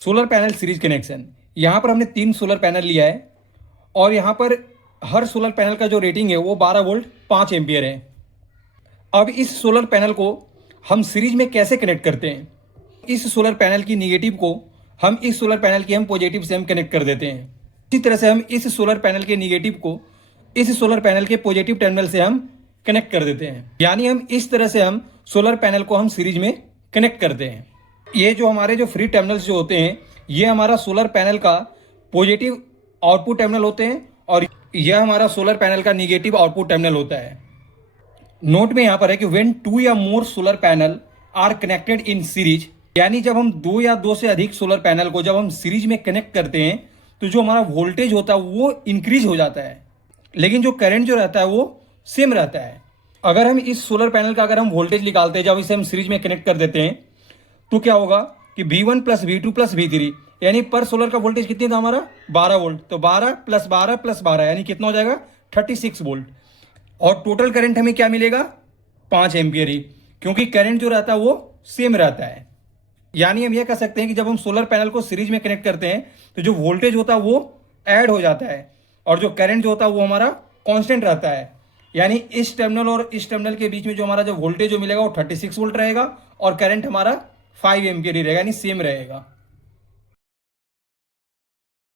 Solar panel series connection. यहाँ पर हमने 3 सोलर पैनल लिया है और यहाँ पर हर सोलर पैनल का जो रेटिंग है वो 12 वोल्ट 5 एम्पियर है। अब इस सोलर पैनल को हम सीरीज में कैसे कनेक्ट करते हैं? इस सोलर पैनल की निगेटिव को हम इस सोलर पैनल की हम पॉजिटिव से हम कनेक्ट कर देते हैं। इसी तरह से हम इस सोलर पैनल के निगेटिव को इस सोलर पैनल के पॉजिटिव टर्मिनल से हम कनेक्ट कर देते हैं। यानी हम इस तरह से हम सोलर पैनल को हम सीरीज में कनेक्ट करते हैं। ये जो हमारे जो फ्री टर्मिनल्स जो होते हैं ये हमारा सोलर पैनल का पॉजिटिव आउटपुट टर्मिनल होते हैं और यह हमारा सोलर पैनल का निगेटिव आउटपुट टर्मिनल होता है। नोट में यहाँ पर है कि व्हेन 2 या more solar panel are connected in series, यानी जब हम 2 या 2 से अधिक सोलर पैनल को जब हम सीरीज में कनेक्ट करते हैं तो जो हमारा वोल्टेज होता है वो इंक्रीज हो जाता है, लेकिन जो करंट जो रहता है वो सेम रहता है। अगर हम इस सोलर पैनल का अगर हम वोल्टेज निकालते हैं जब इसे हम सीरीज में कनेक्ट कर देते हैं तो क्या होगा कि V1 plus V2 plus V3, यानी पर सोलर का वोल्टेज कितनी था हमारा 12 वोल्ट, तो 12 प्लस 12 प्लस 12 यानी कितना हो जाएगा 36 वोल्ट। और टोटल करंट हमें क्या मिलेगा 5 एम्पियर ही, क्योंकि करंट जो रहता है वो सेम रहता है। यानी हम ये कह सकते हैं कि जब हम सोलर पैनल को सीरीज में कनेक्ट करते हैं तो जो वोल्टेज होता है वो ऐड हो जाता है और जो करंट जो होता है वो हमारा कांस्टेंट रहता है। यानी इस टर्मिनल और इस टर्मिनल के बीच में जो हमारा जो वोल्टेज जो मिलेगा वो 36 वोल्ट रहेगा और करंट हमारा 5 एम्पियर ही रहेगा, यानी सेम रहेगा।